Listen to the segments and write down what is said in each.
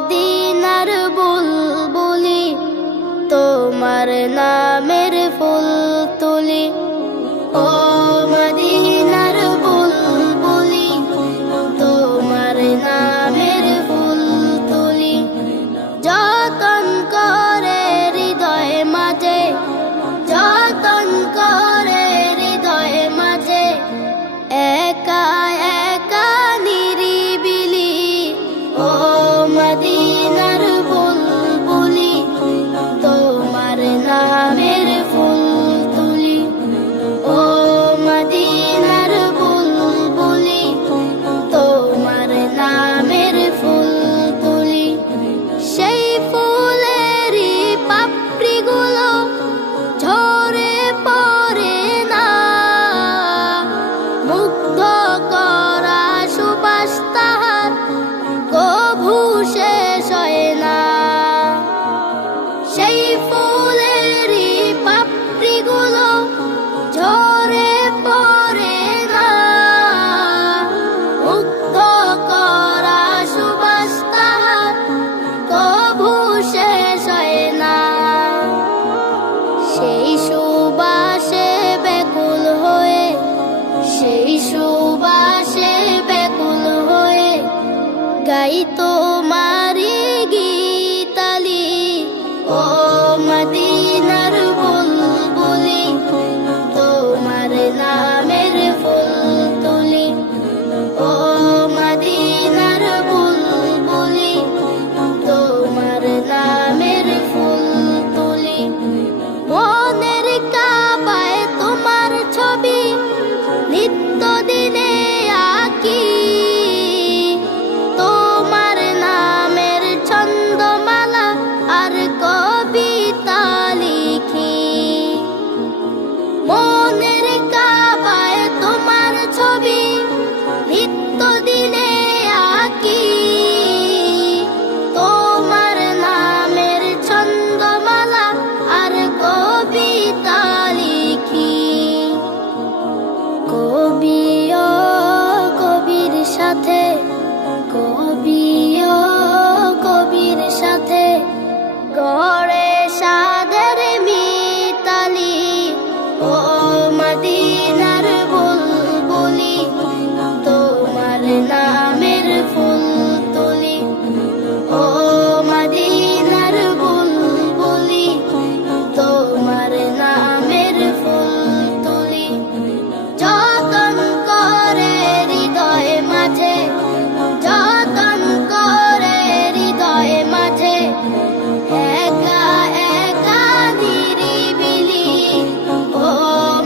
মদিনার বুলবুলি, তোমার নামের ফুল তুলি। ও মদিনার বুলবুলি, তোমার নামের ফুল তুলি। যতন করে হৃদয় মাঝে, যতন করে হৃদয় মাঝে, একা একা নিরিবিলি। ও মদিনার বুলবুলি, তোমার নামের ফুল তুলি। ও মদিনার বুলবুলি, তোমার নামের ফুল তুলি। সেই ফুলেরই পাপড়িগুলো ঝরে পড়ে না, মুগ্ধ করা সুবাস তাহার কভু শেষ হয় না। সেই ফুলেরই পাপড়িগুলো ঝরে পড়ে না, মুগ্ধ করা সুবাস তাহার কভু শেষ হয় না। সেই সুবাসে ব্যাকুল হয়ে, সেই সুবাসে ব্যাকুল হয়ে গাই তোমারি গীতালি। ও মদিনার বুলবুলি, তোমার নামের ফুল তুলি। ও মদিনার বুলবুলি, তোমার নামের ফুল তুলি। মনের কাবায় তোমার ছবি নিত্য দিনে আঁকি, তোমার নামের ছন্দমালা আর কবিতা লিখি। মনের কাবায় তোমার ছবি নিত্য দিনে আঁকি, তোমার নামের ছন্দমালা আর কবিতা লিখি। কবি ও কবির সাথে, কবি ও কবির সাথে গড়ে সাদের মিতালি। ও মদিনার বুলবুলি, তোমার নামের ফুল তুলি। ও মদিনার বুলবুলি, তোমার নামের ফুল তুলি। যতন করে হৃদয় মাঝে, যতন করে হৃদয় মাঝে, একা একা নিরিবিলি। ও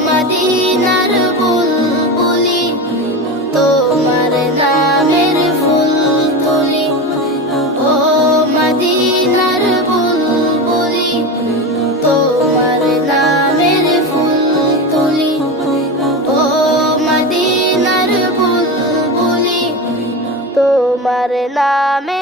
মদিনার বুলবুলি, তোমার নামের ফুল তুলি। ও মদিনার বুলবুলি, তোমার নামের ফুল তুলি। ও মদিনার বুলবুলি, তোমার নামে